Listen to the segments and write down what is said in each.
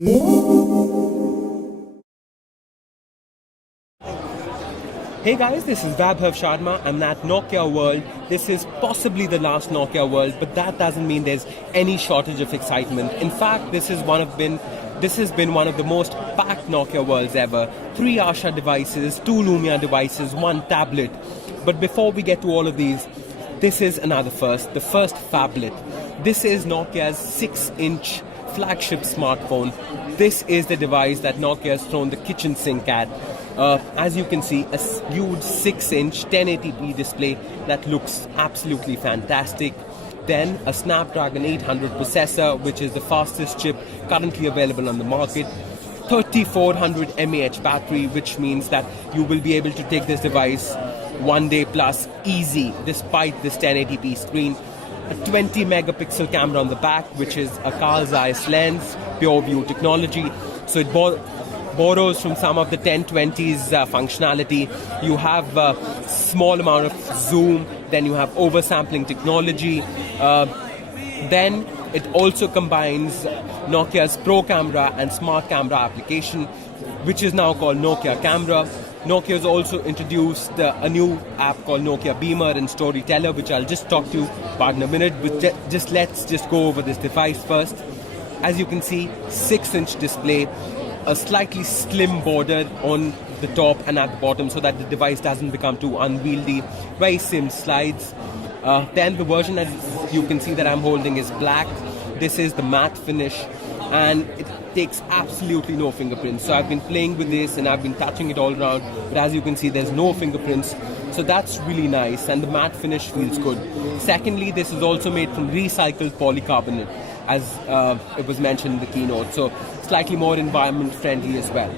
Hey guys, this is Vaibhav Sharma. I'm at Nokia World. This is possibly the last Nokia World, but that doesn't mean there's any shortage of excitement. In fact, this has been one of the most packed Nokia Worlds ever. 3 Asha devices, 2 Lumia devices, 1 tablet. But before we get to all of these, this is another first, the first phablet. This is Nokia's 6-inch flagship smartphone. This is the device that Nokia has thrown the kitchen sink at. As you can see, a huge 6-inch 1080p display that looks absolutely fantastic. Then a Snapdragon 800 processor, which is the fastest chip currently available on the market. 3400 mAh battery, which means that you will be able to take this device 1 day plus easy despite this 1080p screen. A 20 megapixel camera on the back, which is a Carl Zeiss lens, pure view technology. So it borrows from some of the 1020's functionality. You have a small amount of zoom, then you have oversampling technology. Then it also combines Nokia's Pro Camera and Smart Camera application, which is now called Nokia Camera. Nokia has also introduced a new app called Nokia Beamer and Storyteller, which I'll just talk to you about in a minute. But let's go over this device first. As you can see, 6-inch display, a slightly slim border on the top and at the bottom so that the device doesn't become too unwieldy. Very slim slides. Then the version that you can see that I'm holding is black. This is the matte finish, and it takes absolutely no fingerprints. So I've been playing with this and I've been touching it all around, but as you can see, there's no fingerprints. So that's really nice, and the matte finish feels good. Secondly, this is also made from recycled polycarbonate, as it was mentioned in the keynote. So slightly more environment friendly as well.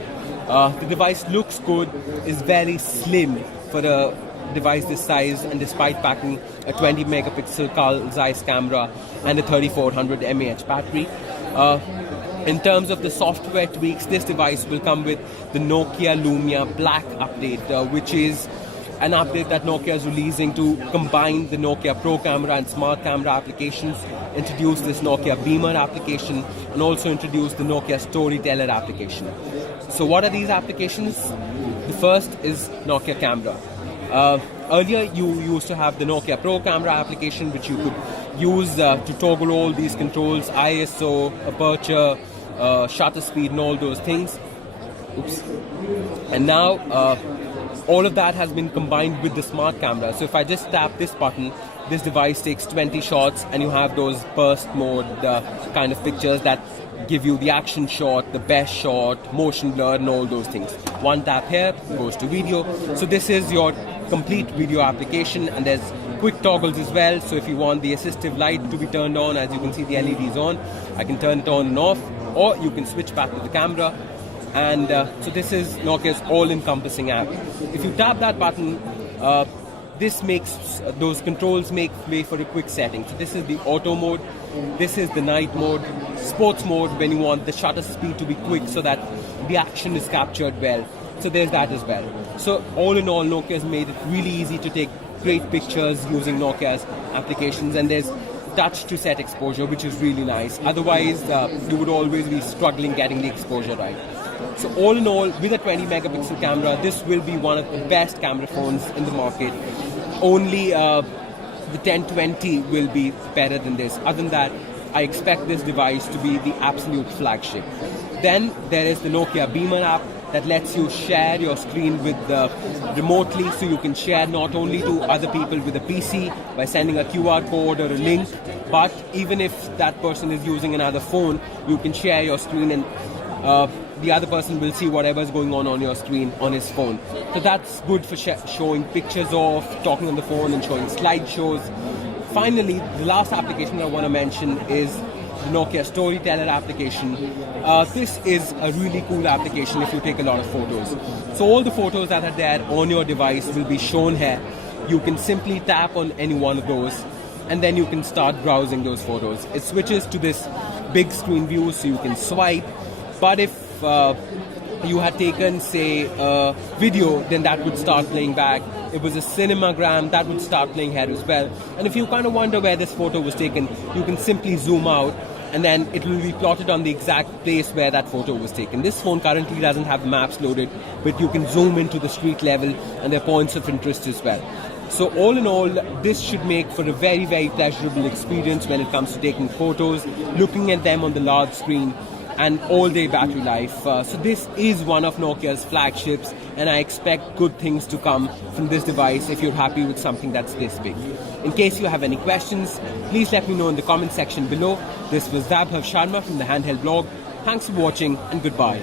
The device looks good, is very slim for a device this size, and despite packing a 20 megapixel Carl Zeiss camera and a 3400 mAh battery. In terms of the software tweaks, this device will come with the Nokia Lumia Black update, which is an update that Nokia is releasing to combine the Nokia Pro Camera and Smart Camera applications, introduce this Nokia Beamer application, and also introduce the Nokia Storyteller application. So what are these applications? The first is Nokia Camera. Earlier you used to have the Nokia Pro Camera application, which you could use to toggle all these controls, ISO, aperture, shutter speed and all those things. Oops. And now all of that has been combined with the smart camera. So if I just tap this button, this device takes 20 shots and you have those burst mode kind of pictures that give you the action shot, the best shot, motion blur and all those things. One tap here goes to video. So this is your complete video application, and there's quick toggles as well. So if you want the assistive light to be turned on, as you can see the LED is on, I can turn it on and off, or you can switch back to the camera. And so this is Nokia's all-encompassing app. If you tap that button, this makes those controls make way for a quick setting. So this is the auto mode, this is the night mode, sports mode when you want the shutter speed to be quick so that the action is captured well. So there's that as well. So all in all, Nokia has made it really easy to take great pictures using Nokia's applications, and there's touch to set exposure, which is really nice. Otherwise, you would always be struggling getting the exposure right. So all in all, with a 20 megapixel camera, this will be one of the best camera phones in the market. Only the 1020 will be better than this. Other than that, I expect this device to be the absolute flagship. Then there is the Nokia Beamer app that lets you share your screen with remotely, so you can share not only to other people with a PC by sending a QR code or a link, but even if that person is using another phone, you can share your screen and the other person will see whatever's going on your screen on his phone. So that's good for showing pictures of, talking on the phone and showing slideshows. Finally, the last application I want to mention is the Nokia Storyteller application. This is a really cool application if you take a lot of photos. So all the photos that are there on your device will be shown here. You can simply tap on any one of those and then you can start browsing those photos. It switches to this big screen view so you can swipe. But if you had taken, say, a video, then that would start playing back. It was a cinemagram, that would start playing here as well. And if you kind of wonder where this photo was taken, you can simply zoom out and then it will be plotted on the exact place where that photo was taken. This phone currently doesn't have maps loaded, but you can zoom into the street level and there are points of interest as well. So all in all, this should make for a very, very pleasurable experience when it comes to taking photos, looking at them on the large screen, and all-day battery life. So this is one of Nokia's flagships, and I expect good things to come from this device if you're happy with something that's this big. In case you have any questions, please let me know in the comment section below. This was Vaibhav Sharma from the Handheld blog. Thanks for watching and goodbye.